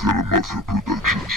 hacia la Mafia Productions.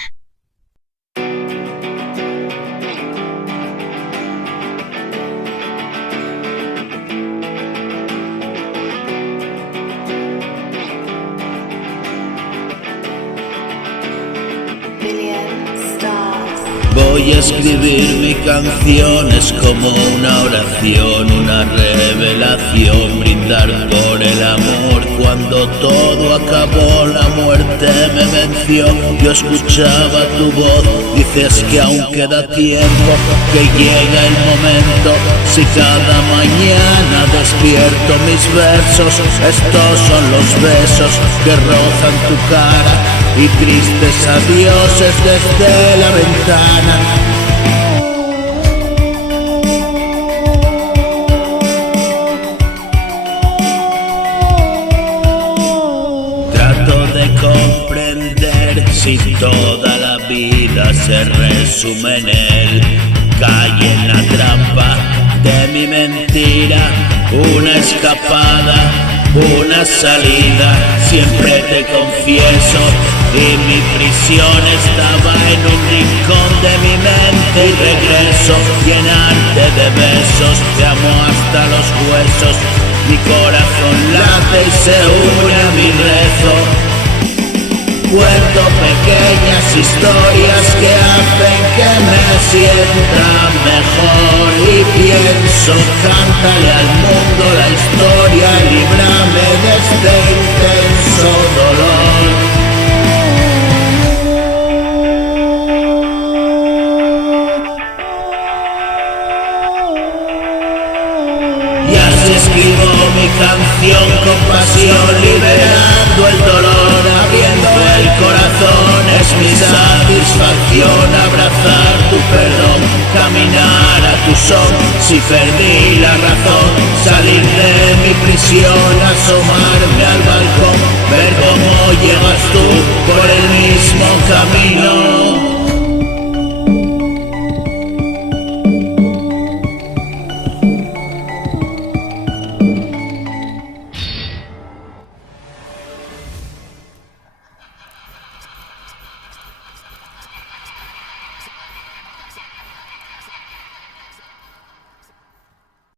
Voy a escribir mi canción, es como una oración, una revelación, brindar por el amor. Cuando todo acabó, la muerte me venció. Yo escuchaba tu voz, dices que aún queda tiempo, que llega el momento. Si cada mañana despierto mis versos, estos son los besos que rozan tu cara y tristes adioses desde la ventana. Trato de comprender si toda la vida se resume en él. Cae en la trampa de mi mentira, una escapada, una salida. Siempre te confieso, y mi prisión estaba en un rincón de mi mente. Y regreso, llenarte de besos, te amo hasta los huesos. Mi corazón late y se une a mi rezo. Cuento pequeñas historias que hacen que me sienta mejor. Y pienso, cántale al mundo la historia, líbrame de este intenso dolor. Y así escribo mi canción con pasión, liberando el dolor, abriendo el corazón. Es mi satisfacción abrazar tu perdón, caminar a tu son. Si perdí la razón, salir de mi prisión, asomarme al balcón, ver cómo llegas tú por el mismo camino.